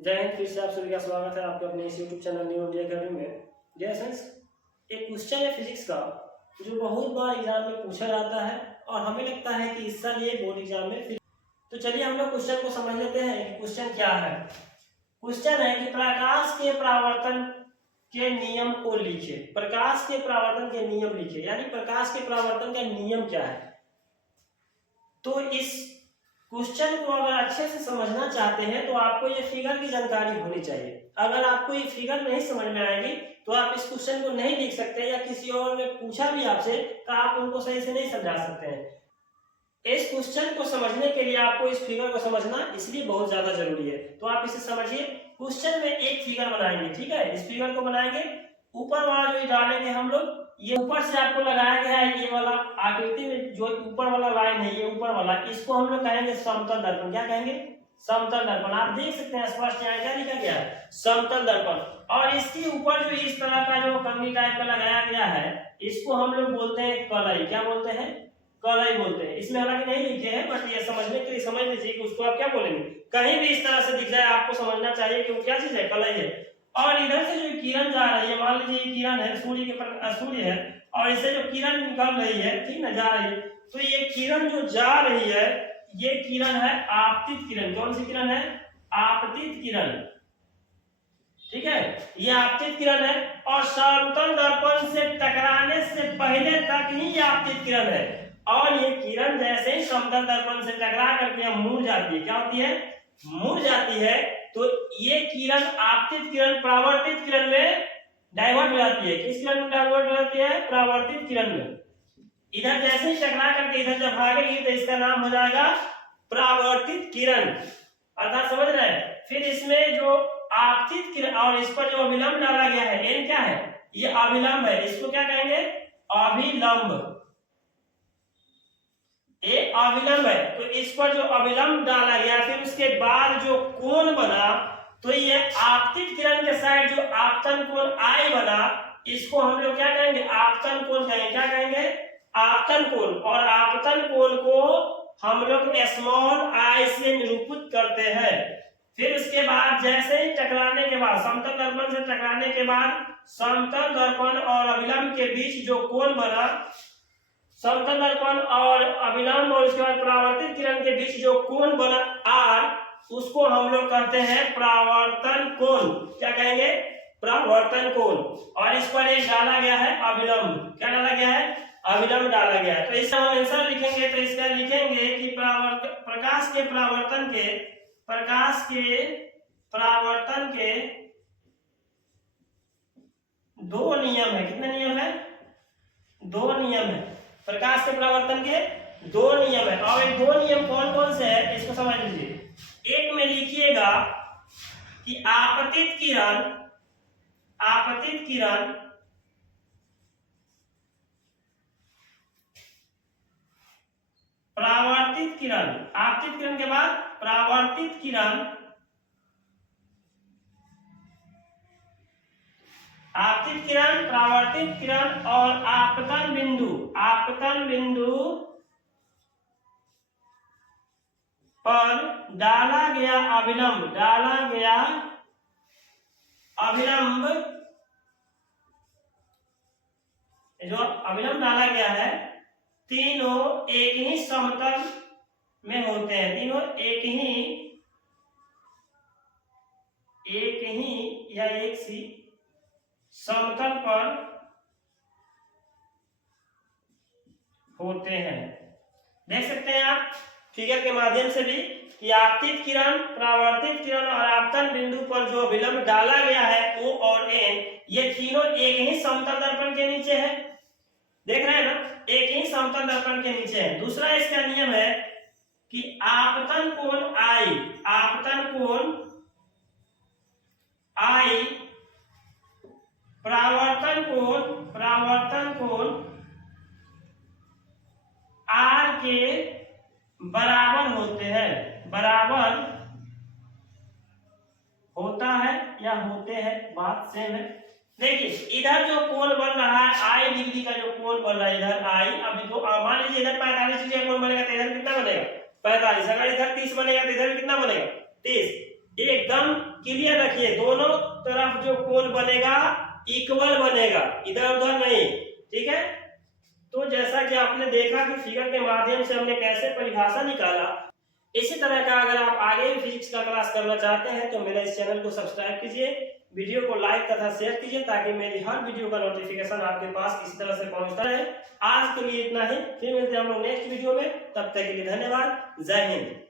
जय हिंद। फिर से आप सभी का स्वागत है आपके अपने इस YouTube channel new India academy में। डियर फ्रेंड्स, एक क्वेश्चन है फिजिक्स का जो बहुत बार एग्जाम में पूछा जाता है और हमें लगता है कि इस साल ये बोर्ड एग्जाम में तो चलिए हम लोग क्वेश्चन को समझ लेते हैं कि क्वेश्चन क्या है। क्वेश्चन है कि प्रकाश के परावर्तन के नियम को लिखे। प्रकाश के परावर्तन के नियम लिखे, यानी प्रकाश के परावर्तन का नियम क्या है। तो इस क्वेश्चन को अगर अच्छे से समझना चाहते हैं तो आपको ये फिगर की जानकारी होनी चाहिए। अगर आपको ये फिगर नहीं समझ में आएगी तो आप इस क्वेश्चन को नहीं लिख सकते, या किसी और ने पूछा भी आपसे तो आप उनको सही से नहीं समझा सकते हैं। इस क्वेश्चन को समझने के लिए आपको इस फिगर को समझना इसलिए बहुत ज्यादा जरूरी है। तो आप इसे समझिए। क्वेश्चन में एक फिगर बनाएंगे, ठीक है। इस फिगर को बनाएंगे, ऊपर वाला जो डालेंगे हम लोग, ये ऊपर से आपको लगाया गया है। ये वाला आकृति में जो ऊपर वाला लाइन है, ये ऊपर वाला, इसको हम लोग कहेंगे समतल दर्पण। क्या कहेंगे? समतल दर्पण। आप देख सकते हैं स्पष्ट यहाँ क्या लिखा गया है, समतल दर्पण। और इसके ऊपर जो इस तरह का जो कंघी टाइप का लगाया गया है, इसको हम लोग बोलते हैं कलई। क्या बोलते हैं? कलई बोलते हैं। इसमें हालांकि नहीं लिखे हैं, बट ये समझने के लिए समझ लीजिए कि उसको आप क्या बोलेंगे। कहीं भी इस तरह से दिख जाए आपको समझना चाहिए कि वो क्या चीज है, कलई है। और इधर से जो किरण जा रही है, मान लीजिए किरण है, सूर्य के सूर्य है, और इससे जो किरण निकल रही है, ठीक ना, जा रही है, तो ये किरण जो जा रही है, ये किरण है आपतित किरण। कौन सी किरण है? आपतित किरण, ठीक है। ये आपतित किरण है और समतल दर्पण से टकराने से पहले तक ही ये आपतित किरण है। और ये किरण जैसे ही समतल दर्पण से टकरा करके मुड़ जाती है, क्या होती है? मुड़ जाती है। तो ये किरण आपतित किरण परावर्तित किरण में डाइवर्ट हो जाती है। किस किरण में डाइवर्ट हो जाती है? परावर्तित किरण में। इधर जैसे ही टकरा करके इधर जब भागेगी तो इसका नाम हो जाएगा परावर्तित किरण। अर्थात समझ रहे हैं। फिर इसमें जो आपतित किरण और इस पर जो अभिलंब डाला गया है, एन क्या है? ये अभिलंब है। इसको क्या कहेंगे? अभिलंब। ये अभिलंब है। तो इस पर जो अभिलंब डाला गया, फिर उसके बाद जो कोण बना, तो ये आपतित किरण के साइड जो आपतन कोण आई बना, इसको हम लोग क्या कहेंगे? आपतन कोण कहेंगे। क्या कहेंगे? आपतन कोण। और आपतन कोण को हम लोग स्मॉल आई से निरूपित करते हैं। फिर उसके बाद जैसे ही टकराने के बाद, समतल दर्पण से टकराने के बाद, समतल दर्पण और अभिलंब के बीच जो कोण बना, समतल दर्पण और अभिलंब और उसके बाद परावर्तित किरण के बीच जो कोण बना आर, उसको हम लोग कहते हैं परावर्तन कोण। क्या कहेंगे? परावर्तन कोण। और इस पर एक डाला गया है अभिलंब। क्या डाला गया है? अभिलंब डाला गया है। तो इसका हम आंसर लिखेंगे, तो इसका लिखेंगे कि प्रकाश के परावर्तन के दो नियम है। कितने नियम है? दो नियम है। प्रकाश के परावर्तन के दो नियम है। और ये दो नियम कौन कौन से है इसको समझ लीजिए। एक में लिखिएगा कि आपतित किरण परावर्तित किरण, आपतित किरण के बाद परावर्तित किरण, आपतित किरण, परावर्तित किरण और आपतन बिंदु पर डाला गया अभिलंब, जो अभिलंब डाला गया है, तीनों एक ही समतल में होते हैं। तीनों एक ही या एक सी समतल पर होते हैं। देख सकते हैं आप फिगर के माध्यम से भी कि आपतित किरण, परावर्तित किरण और आपतन बिंदु पर जो अभिलंब डाला गया है O और N, ये तीनों एक ही समतल दर्पण के नीचे है। देख रहे हैं ना? एक ही समतल दर्पण के नीचे है। दूसरा इसका नियम है कि आपतन कोण I, परावर्तन कोण R के बराबर होते हैं। बराबर होता है या होते हैं, बात सेम है। देखिए इधर जो कोण बन रहा है, आई डिग्री का जो कोण बन रहा है, इधर आई, अभी तो मान लीजिए इधर 45 डिग्री का कोण बनेगा तो इधर कितना बनेगा? 45। अगर इधर 30 बनेगा तो इधर कितना बनेगा? 30। एकदम क्लियर रखिए, दोनों तरफ जो कोण बनेगा इक्वल बनेगा, इधर उधर नहीं, ठीक है। तो जैसा कि आपने देखा कि फिगर के माध्यम से हमने कैसे परिभाषा निकाला, इसी तरह का अगर आप आगे भी फिजिक्स का क्लास करना चाहते हैं तो मेरे इस चैनल को सब्सक्राइब कीजिए, वीडियो को लाइक तथा शेयर कीजिए ताकि मेरी हर वीडियो का नोटिफिकेशन आपके पास इसी तरह से पहुंचता रहे। आज के लिए इतना ही, फिर मिलते हैं हम लोग नेक्स्ट वीडियो में, तब तक के लिए धन्यवाद, जय हिंद।